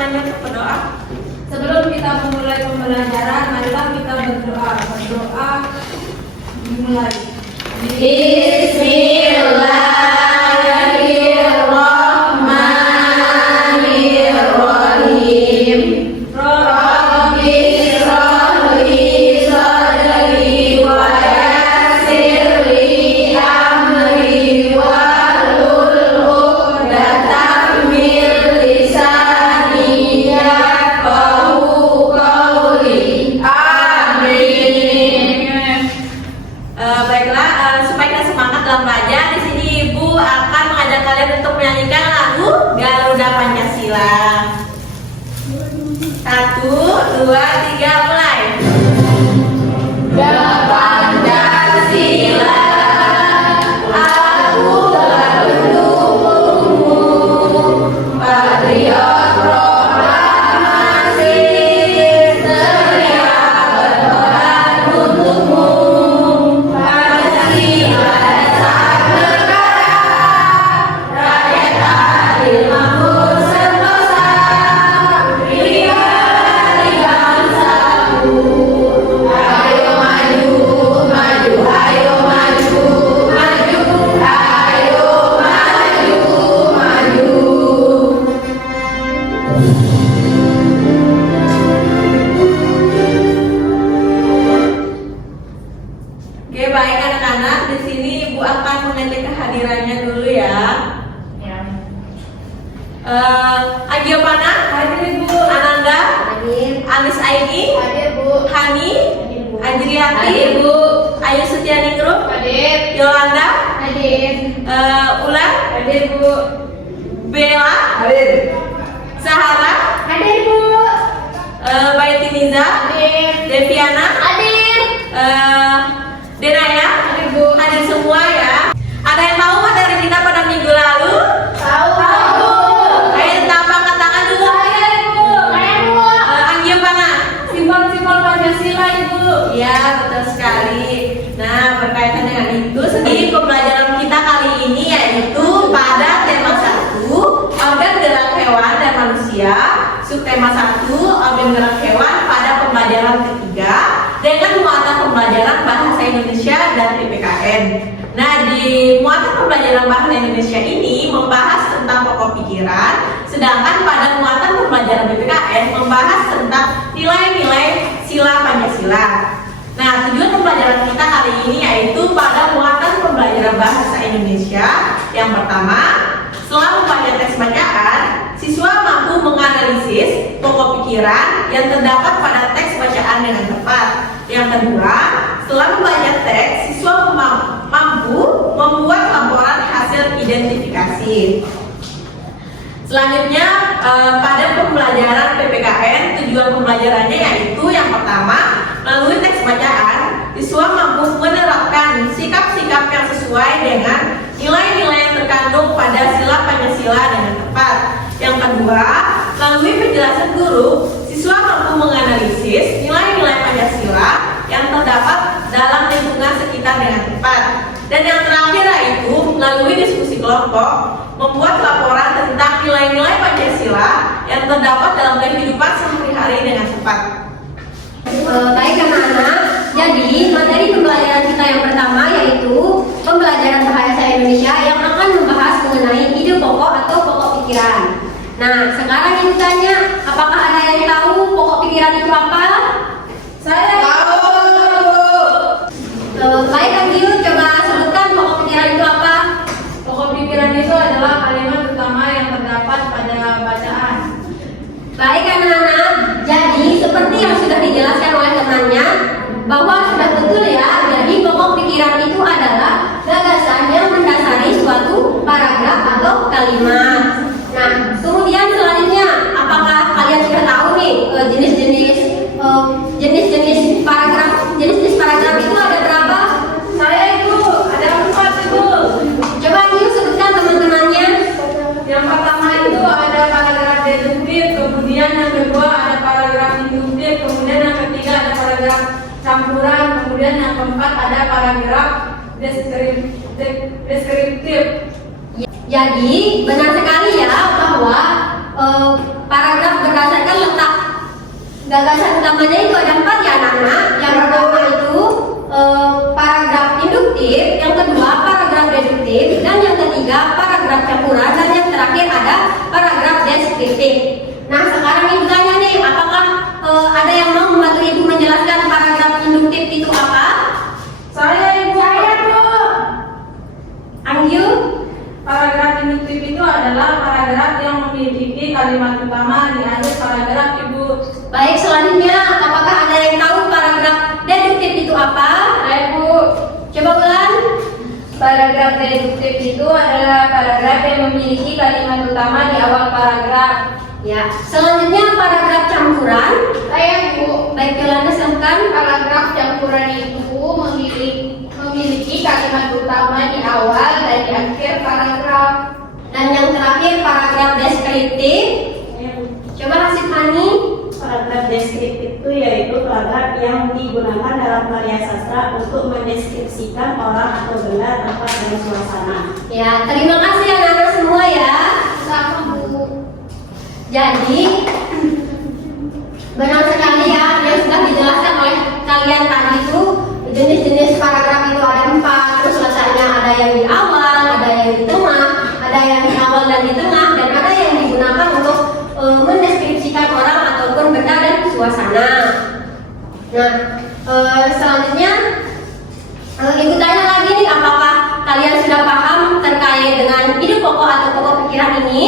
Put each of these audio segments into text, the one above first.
semuanya untuk berdoa. Sebelum kita memulai pembelajaran, marilah kita berdoa. Berdoa dimulai. Bismillahirrahmanirrahim. Rabbi shrah li sadri wa yassir li amri wahlul 'uqdatam min lisani yafqahu qawli. Amin. Baiklah, supaya kita semangat dalam belajar, di sini Ibu akan mengajak kalian untuk menyanyikan lagu Garuda Pancasila. 1, 2, 3, mulai. Pancasila, aku telah mendukungmu, patriot proklamasi, setia berkorban untukmu. Pancasila dasar negara, rakyat adil makmur sentosa, pribadi bangsaku. Ayo maju, maju, ayo maju, maju, ayo maju, maju. Oke, baik anak-anak, di sini Ibu akan mengecek kehadirannya dulu ya. Agiopana, Hadir Ibu. Ananda, Hadir. Anis Aini, Hadir, Bu. Hani, Hadir, Bu. Anjriati, Hadir, Bu. Ayu Setianingrum, Hadir. Yolanda, Hadir. Ulan, Hadir, Bu. Bella, Hadir. Sahara, Hadir, Bu. Baiti Niza, Hadir. Deviana, Hadir. Denaya, Hadir, Bu. hadir semua ya. Ada yang tahu materi kita pada minggu lalu? Tahu. Ayo tambah angkat tangan dulu. Saya, Bu. Saya, Bu. Agiopana. Simbol-simbol Pancasila Ibu. Ya, betul sekali. Nah, berkaitan dengan itu, sedikit pembelajaran kita kali ini yaitu pada tema 1, organ gerak hewan dan manusia, subtema 1, organ gerak hewan pada pembelajaran ketiga, dengan muatan pembelajaran bahasa Indonesia dan PPKN. Nah, di muatan pembelajaran bahasa Indonesia ini membahas tentang pokok pikiran, sedangkan pada muatan pembelajaran PPKN membahas tentang nilai-nilai sila Pancasila. Nah, tujuan pembelajaran kita kali ini yaitu pada muatan pembelajaran bahasa Indonesia. Yang pertama, setelah membaca teks bacaan, siswa mampu menganalisis pokok pikiran yang terdapat pada teks bacaan dengan tepat. Yang kedua, setelah membaca teks, siswa mampu membuat laporan hasil identifikasi. Selanjutnya, pada pembelajaran PPKN, tujuan pembelajarannya yaitu yang pertama, melalui teks bacaan, siswa mampu menerapkan sikap-sikap yang sesuai dengan nilai-nilai yang terkandung pada sila Pancasila dengan tepat. Yang kedua, melalui penjelasan guru, siswa mampu menganalisis nilai-nilai Pancasila yang terdapat dalam lingkungan sekitar dengan tepat. Dan yang terakhir yaitu melalui diskusi kelompok, membuat laporan tentang nilai-nilai Pancasila yang terdapat dalam kehidupan sehari-hari dengan tepat. Baik anak-anak, jadi materi pembelajaran kita yang pertama yaitu pembelajaran bahasa Indonesia yang akan membahas mengenai ide pokok atau pokok pikiran. Nah, sekarang ibu tanya, apakah ada yang tahu pokok pikiran itu apa? Saya Tahu. Baik, Agiu, coba sebutkan pokok pikiran itu apa? pokok pikiran itu adalah kalimat utama yang terdapat pada bacaan. Baik anak-anak, jadi seperti yang sudah dijelaskan oleh temannya bahwa sudah betul ya, jadi pokok pikiran itu adalah gagasan yang mendasari suatu paragraf atau kalimat. Nah, kemudian selanjutnya, apakah kalian sudah tahu nih jenis-jenis paragraf itu ada berapa? Saya itu ada 4 Ibu. Coba Agiu sebutkan teman-temannya. Yang pertama itu ada paragraf deduktif, kemudian yang kedua ada paragraf induktif, kemudian yang ketiga ada paragraf campuran, kemudian yang keempat ada paragraf deskriptif. Jadi benar sekali ya bahwa paragraf ketiga paragraf campuran, dan yang terakhir ada paragraf deskriptif. Nah, sekarang ibu tanya nih, apakah ada yang mau membantu ibu menjelaskan paragraf induktif itu apa? Saya ibu. Angyu? Paragraf induktif itu adalah paragraf yang memiliki kalimat utama di akhir paragraf ibu. Baik, selanjutnya apakah ada yang tahu paragraf deduktif itu apa? Ayo bu. Coba ulang. Paragraf deduktif itu adalah paragraf yang memiliki kalimat utama di awal paragraf. Ya, selanjutnya paragraf campuran. Saya bu. Baik, Yolanda silakan. Paragraf campuran itu memiliki kalimat utama di awal dan di akhir paragraf. Dan yang terakhir paragraf deskriptif. Coba Hasif Hani. Paragraf deskriptif itu yaitu paragraf yang digunakan dalam karya sastra untuk mendeskripsikan orang atau benda, tempat, dan suasana. Ya, terima kasih anak-anak semua ya. Sama bu. Jadi benar sekali ya, yang sudah dijelaskan oleh kalian tadi itu jenis-jenis paragraf itu ada 4, terus letaknya ada yang di awal, ada yang di tengah, ada yang di awal dan di tengah, dan ada yang digunakan untuk mendeskripsikan orang ataupun benda dan suasana. Nah, selanjutnya ibu tanya lagi nih, apakah kalian sudah paham terkait dengan ide pokok atau pokok pikiran ini?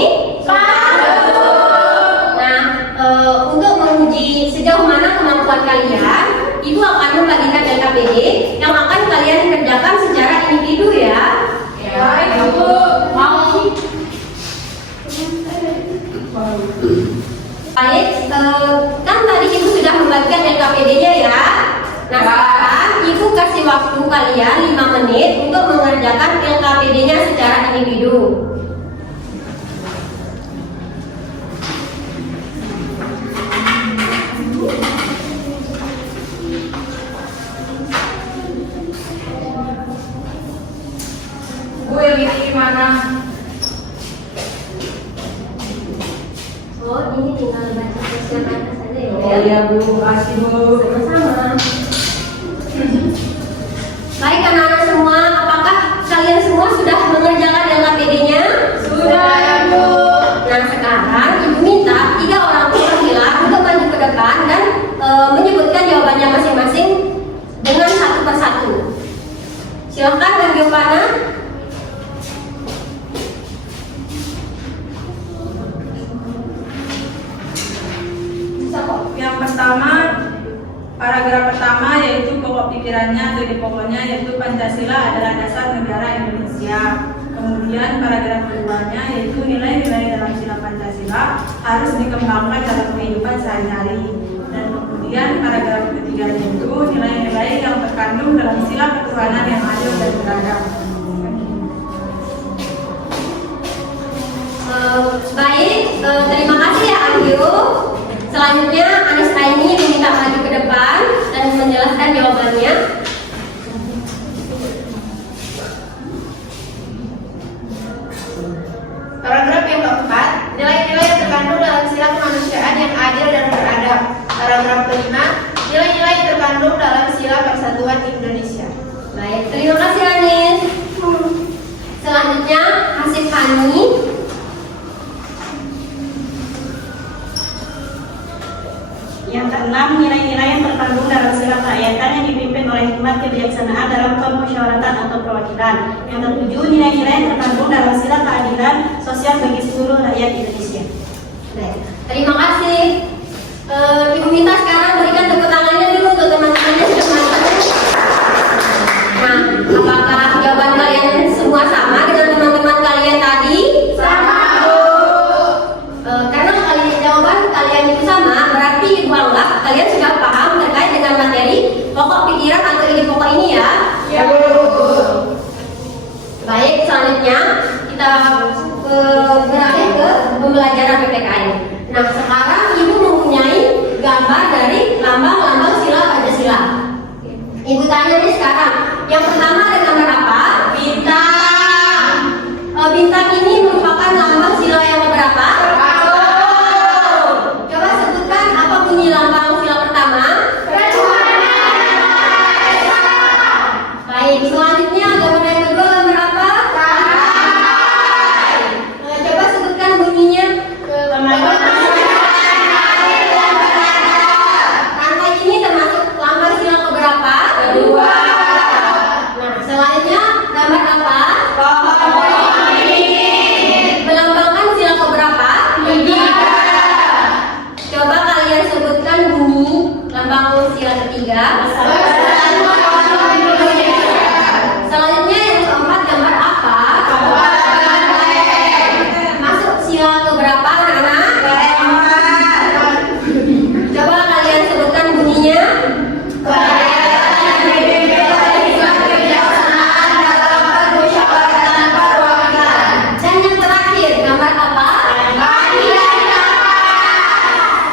Untuk menguji sejauh mana kemampuan kalian, ibu akan membagikan LKPD yang akan kalian kerjakan secara individu ya. Baik bu. Baik, kan tadi ibu sudah membagikan LKPD-nya ya. Nah, sekarang ibu kasih waktu kalian 5 menit untuk mengerjakan LKPD-nya secara individu. Bu, yang ini gimana? Oh, ini tinggal baca tulisan atas saja ya. Oh iya bu, kasih bu. Sama-sama. Baik anak-anak semua, apakah kalian semua sudah mengerjakan LKPD-nya? Sudah ya bu. Nah, sekarang ibu minta 3 orang perwakilan untuk maju ke depan dan menyebutkan jawabannya masing-masing dengan satu persatu. Silakan Bang Giovanna. Yang pertama, paragraf pertama yaitu pokok pikirannya atau di pokoknya yaitu Pancasila adalah dasar negara Indonesia. Kemudian paragraf keduanya yaitu nilai-nilai dalam sila Pancasila harus dikembangkan dalam kehidupan sehari-hari. Dan kemudian paragraf ketiganya itu nilai-nilai yang terkandung dalam sila ketuhanan yang adil dan beradab. Baik, terima kasih ya Angyu. Selanjutnya Anis Aini diminta maju ke depan dan menjelaskan jawabannya. Paragraf yang keempat, nilai-nilai yang terkandung dalam sila kemanusiaan yang adil dan beradab. Paragraf kelima, nilai-nilai yang terkandung dalam sila persatuan Indonesia. Baik, terima kasih Anis. Selanjutnya Hasif Hani. Yang keenam, nilai-nilai yang terkandung dalam sila kerakyatan yang dipimpin oleh hikmat kebijaksanaan dalam kemusyawaratan atau perwakilan. Yang ketujuh, nilai-nilai yang terkandung dalam sila keadilan sosial bagi seluruh rakyat Indonesia. Baik, terima kasih. Ibu minta sekarang berikan tepuk tangannya dulu untuk teman-teman yang sudah melakukan. Nah, apakah jawaban kalian semua sama dengan teman-teman kalian tadi? Sama. Karena jawaban kalian itu sama, berarti ibu anggap kalian sudah paham terkait dengan materi pokok pikiran atau ide pokok ini ya. Ya bu. Baik, selanjutnya kita beralih ke pembelajaran PPKN. Nah, sekarang ibu mempunyai gambar dari lambang-lambang sila Pancasila. Ibu tanya nih sekarang, yang pertama ada gambar apa? Bintang. Bintang ini merupakan lambang sila yang berapa? Coba sebutkan apa bunyi lambang sila pertama? Baik, selanjutnya gambar yang kedua gambar apa? bunyi lambang sila ketiga. Selanjutnya yang keempat gambar apa? Masuk sila ke berapa anak-anak? Coba kalian sebutkan bunyinya. Dan yang terakhir gambar apa?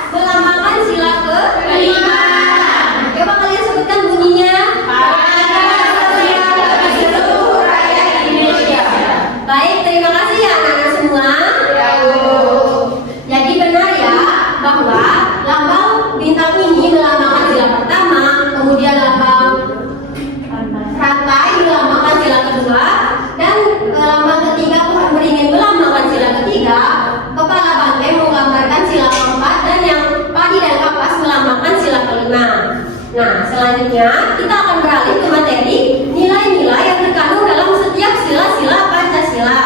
Melambangkan sila ke kelima. Coba kalian sebutkan bunyinya. Baik, terima kasih ya anak-anak semua. Jadi benar ya bahwa lambang bintang ini melambangkan sila pertama, kemudian lambang rantai melambangkan sila kedua, dan lambang ketiga pohon beringin melambangkan sila ketiga, kepala banteng menggambarkan sila keempat, dan yang padi dan kapas melambangkan sila kelima. Nah, selanjutnya kita akan beralih ke materi nilai-nilai yang terkandung dalam setiap sila-sila Pancasila.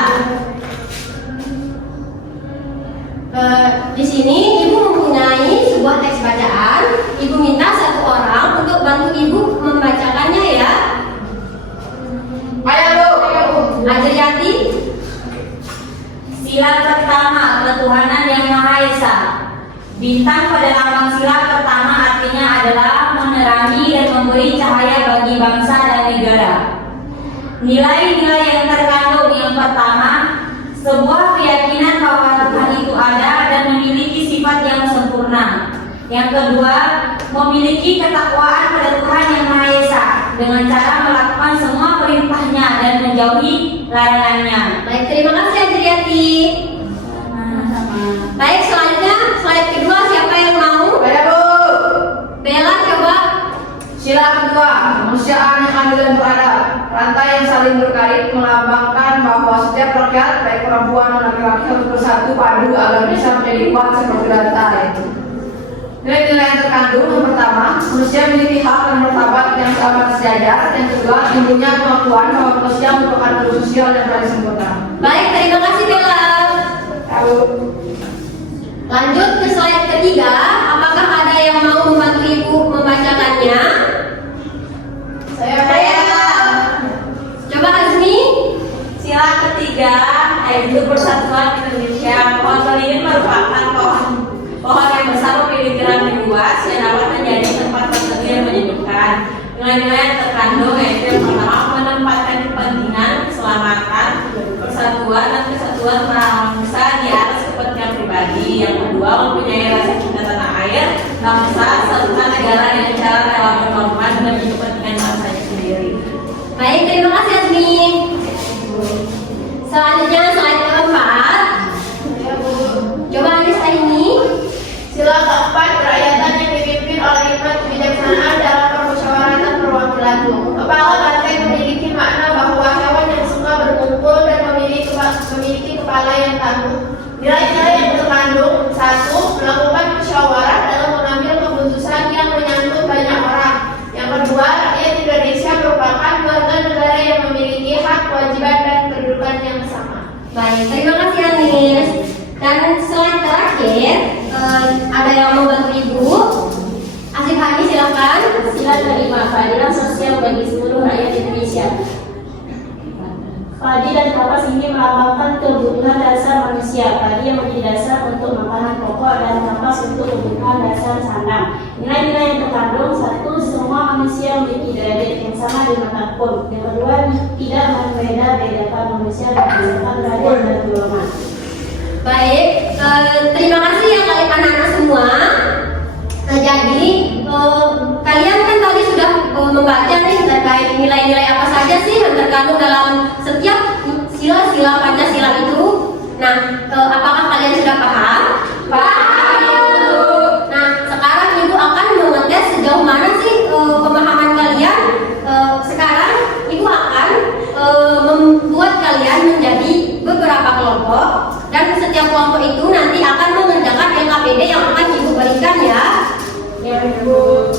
Di sini ibu mempunyai sebuah teks bacaan. Ibu minta satu orang untuk bantu ibu membacakannya ya. Ayo Bu. Ajriyati. Sila pertama, ketuhanan yang Maha Esa. Bintang pada lambang sila pertama artinya adalah menerangi dan memberi cahaya bagi bangsa dan negara. Nilai-nilai yang terkandung yang pertama, sebuah keyakinan bahwa Tuhan itu ada dan memiliki sifat yang sempurna. Yang kedua, memiliki ketakwaan pada Tuhan yang Maha Esa dengan cara melakukan semua perintahnya dan menjauhi larangannya. Baik, terima kasih Ajriyati. Baik, selanjutnya slide kedua, siapa yang mau? Ayo Bu. Bella coba. Sila kedua, kemanusiaan yang adil dan beradab. Rantai yang saling berkait melambangkan bahwa setiap rakyat, baik perempuan dan laki-laki, harus bersatu padu agar bisa menjadi kuat seperti rantai. Nilai-nilai yang terkandung yang pertama, manusia memiliki hak dan martabat yang sama sejajar. Yang kedua, timbulnya pengakuan bahwa manusia merupakan makhluk sosial yang paling sempurna. Baik, terima kasih Bella. Lalu, Lanjut ke slide ketiga, apakah ada yang mau membantu ibu membacakannya? saya. Coba Azmi. Sila ketiga yaitu Persatuan Indonesia. Pohon beringin merupakan pohon yang besar memiliki ranting yang luas yang dapat menjadi tempat berteduh yang menyejukkan. Nilai-nilai yang terkandung yaitu yang pertama, menempatkan kepentingan, keselamatan, persatuan dan kesatuan bangsa di atas kepentingan pribadi. Yang kedua, mempunyai rasa cinta tanah air, bangsa, serta negara yang secara rela berkorban demi kepentingan bangsanya sendiri. Baik, terima kasih Azmi. Selanjutnya slide keempat. Coba Anissa ini. Sila keempat, kerakyatan yang dipimpin oleh hikmat kebijaksanaan dalam permusyawaratan perwakilan. Kepala banteng memiliki makna bahwa hewan yang suka berkumpul dan memiliki kepala yang tangguh. Nilai-nilai yang terkandung: satu, melakukan musyawarah dalam mengambil keputusan yang menyangkut banyak orang. Yang kedua, rakyat Indonesia merupakan warga negara yang memiliki hak, kewajiban, dan kedudukan yang sama. Baik, terima kasih Anis. Dan slide terakhir, ada yang mau bantu ibu? Asif Hani silakan. Sila kelima, keadilan sosial bagi seluruh rakyat Indonesia. Padi dan kapas ini melambangkan kebutuhan dasar manusia. Padi yang menjadi dasar untuk makanan pokok dan kapas untuk kebutuhan dasar sandang. Nilai-nilai yang terkandung: satu, semua manusia memiliki derajat yang sama di mata hukum. Yang kedua, tidak membeda-bedakan manusia berdasarkan derajat dan golongan. Baik, terima kasih ya kalian anak-anak semua. Jadi kalian kan tadi sudah membaca nih terkait nilai-nilai apa saja sih yang terkandung dalam setiap sila-sila Pancasila itu. Nah, apakah kalian sudah paham? Paham. Nah, sekarang ibu akan mengetes sejauh mana sih pemahaman kalian. Sekarang ibu akan membuat kalian menjadi beberapa kelompok, dan setiap kelompok itu nanti akan mengerjakan LKPD yang akan ibu berikan ya. Ya, ibu.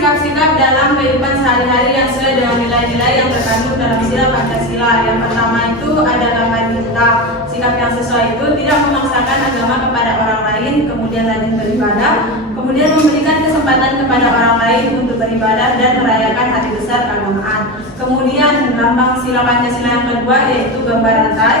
sikap-sikap dalam kehidupan sehari-hari yang sesuai dengan nilai-nilai yang terkandung dalam sila Pancasila. Yang pertama itu adalah kita. Sikap yang sesuai itu tidak memaksakan agama kepada orang lain, kemudian rajin beribadah, kemudian memberikan kesempatan kepada orang lain untuk beribadah dan merayakan hari besar keagamaan. Kemudian lambang sila Pancasila yang kedua yaitu gambar rantai.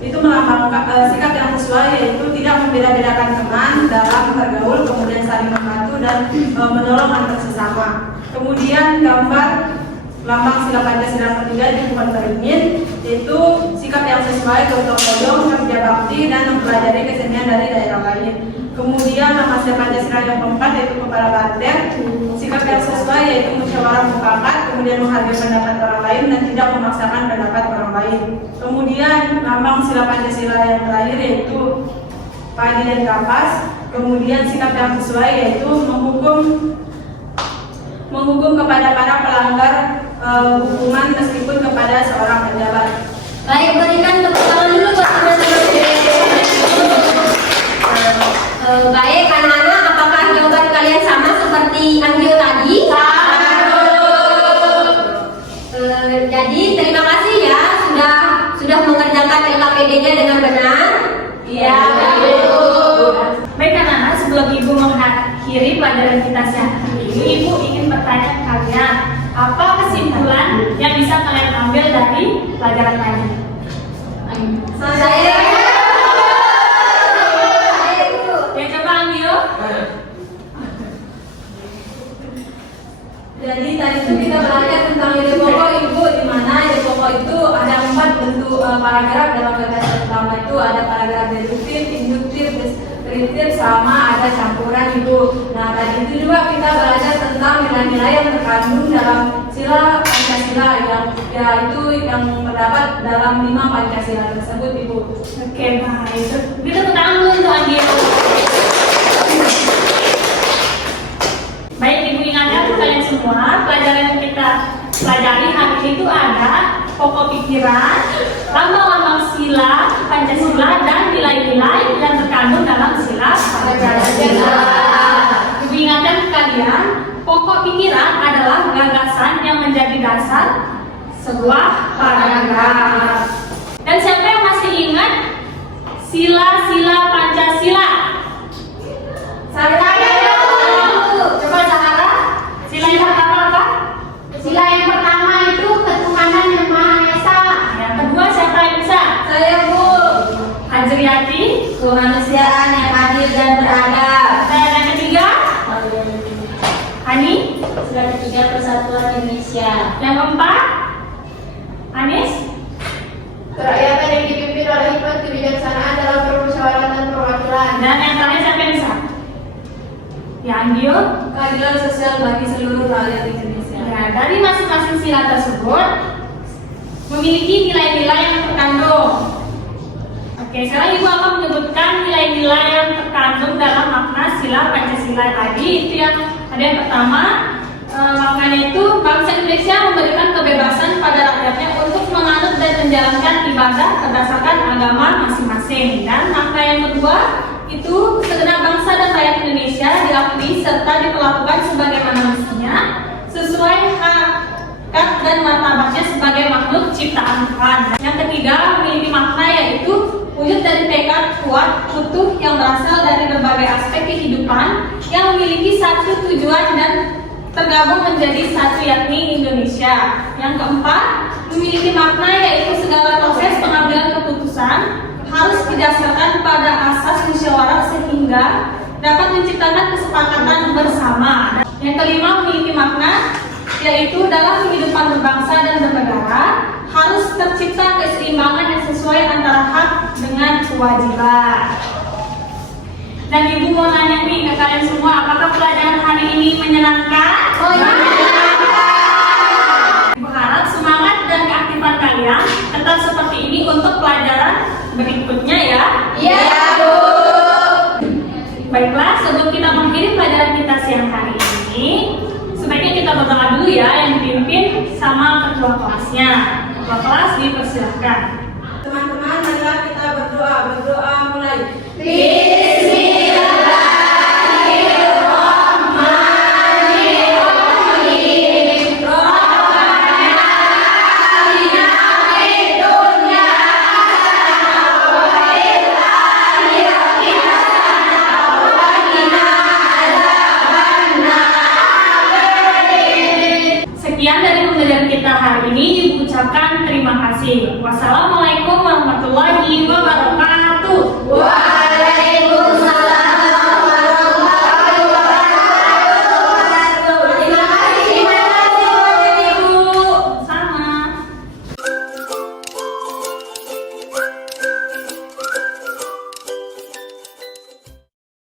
Itu melambangkan sikap yang sesuai, yaitu tidak membeda-bedakan teman dalam bergaul, kemudian saling membantu dan menolong antar sesama. Kemudian gambar lambang sila Pancasila yang ketiga di bukan beringin, yaitu sikap yang sesuai, gotong royong, kerja bakti dan mempelajari kesenian dari daerah lain. Kemudian nama sila Pancasila yang keempat yaitu kepala banteng, sikap yang sesuai yaitu musyawarah mufakat, kemudian menghargai pendapat orang lain dan tidak memaksakan pendapat orang lain. Kemudian lambang sila Pancasila yang terakhir yaitu padi dan kapas. Kemudian sikap yang sesuai yaitu menghukum kepada para pelanggar hukuman meskipun kepada seorang pejabat. Baik, berikan tepuk tangan dulu buat teman-teman. Baik, anak-anak, apakah jawaban kalian sama seperti Angio tadi? Jadi terima kasih ya sudah mengerjakan LKPD-nya dengan benar. Iya. Baik anak-anak, sebelum Ibu mengakhiri pelajaran kita sehari ini, Ibu ingin bertanya ke kalian, apa kesimpulan yang bisa kalian ambil dari pelajaran tadi? Saya Ya coba Angio. Jadi tadi itu kita belajar tentang ide pokok Ibu, di mana ide pokok itu ada 4 bentuk paragraf dalam gagasan utama itu ada paragraf deduktif, induktif, deskriptif, sama ada campuran Ibu. Nah tadi itu juga kita belajar tentang nilai-nilai yang terkandung dalam sila Pancasila yang terdapat dalam 5 Pancasila tersebut Ibu. Oke, baik. Kita tentang dulu untuk Angio. Baik, Ibu ingatkan kalian semua, pelajaran yang kita pelajari hari ini itu ada pokok pikiran, lambang-lambang sila Pancasila dan nilai-nilai yang terkandung dalam sila Pancasila. Ibu ingatkan kalian, pokok pikiran adalah gagasan yang menjadi dasar sebuah paragraf. Dan siapa yang masih ingat sila-sila Pancasila? Coba Sahara, sila yang pertama apa? Sila yang pertama itu ketuhanan yang Maha Esa. Yang kedua siapa yang bisa? Saya Bu. Ajriyati, Kemanusiaan yang adil dan beradab. dan yang ketiga? Hani, Sila ketiga Persatuan Indonesia. yang keempat? Anis, Kerakyatan yang dipimpin oleh hikmat kebijaksanaan dalam permusyawaratan perwakilan. dan yang terakhir siapa yang bisa? Ya Angio. Keadilan sosial bagi seluruh rakyat Indonesia. Ya, dari masing-masing sila tersebut memiliki nilai-nilai yang terkandung. Oke, sekarang Ibu akan menyebutkan nilai-nilai yang terkandung dalam makna sila Pancasila tadi. Itu yang ada yang pertama, maknanya itu bangsa Indonesia memberikan kebebasan pada rakyatnya untuk menganut dan menjalankan ibadah berdasarkan agama masing-masing. Dan makna yang kedua, itu segenap bangsa dan rakyat Indonesia diakui serta diperlakukan sebagaimana mestinya sesuai hak dan martabatnya sebagai makhluk ciptaan Tuhan. Yang ketiga, memiliki makna yaitu wujud dari tekad kuat utuh yang berasal dari berbagai aspek kehidupan yang memiliki satu tujuan dan tergabung menjadi satu yakni Indonesia. Yang keempat, memiliki makna yaitu segala proses pengambilan keputusan harus didasarkan pada asas musyawarah sehingga dapat menciptakan kesepakatan bersama. Yang kelima, memiliki makna yaitu dalam kehidupan berbangsa dan bernegara harus tercipta keseimbangan yang sesuai antara hak dengan kewajiban. Dan Ibu mau nanya nih ke kalian semua, apakah pelajaran hari ini menyenangkan? Ibu harap semangat dan keaktifan kalian tetap seperti ini untuk pelajaran berikutnya ya. Iya, Bu. Baiklah, sebelum kita mengakhiri pelajaran kita siang hari ini, sebaiknya kita berdoa dulu ya, yang dipimpin sama ketua kelasnya. Ketua kelas dipersilahkan. Teman-teman, marilah kita berdoa mulai. Bismillahirrahmanirrahim. hari ini diucapkan terima kasih. Wassalamualaikum warahmatullahi wabarakatuh.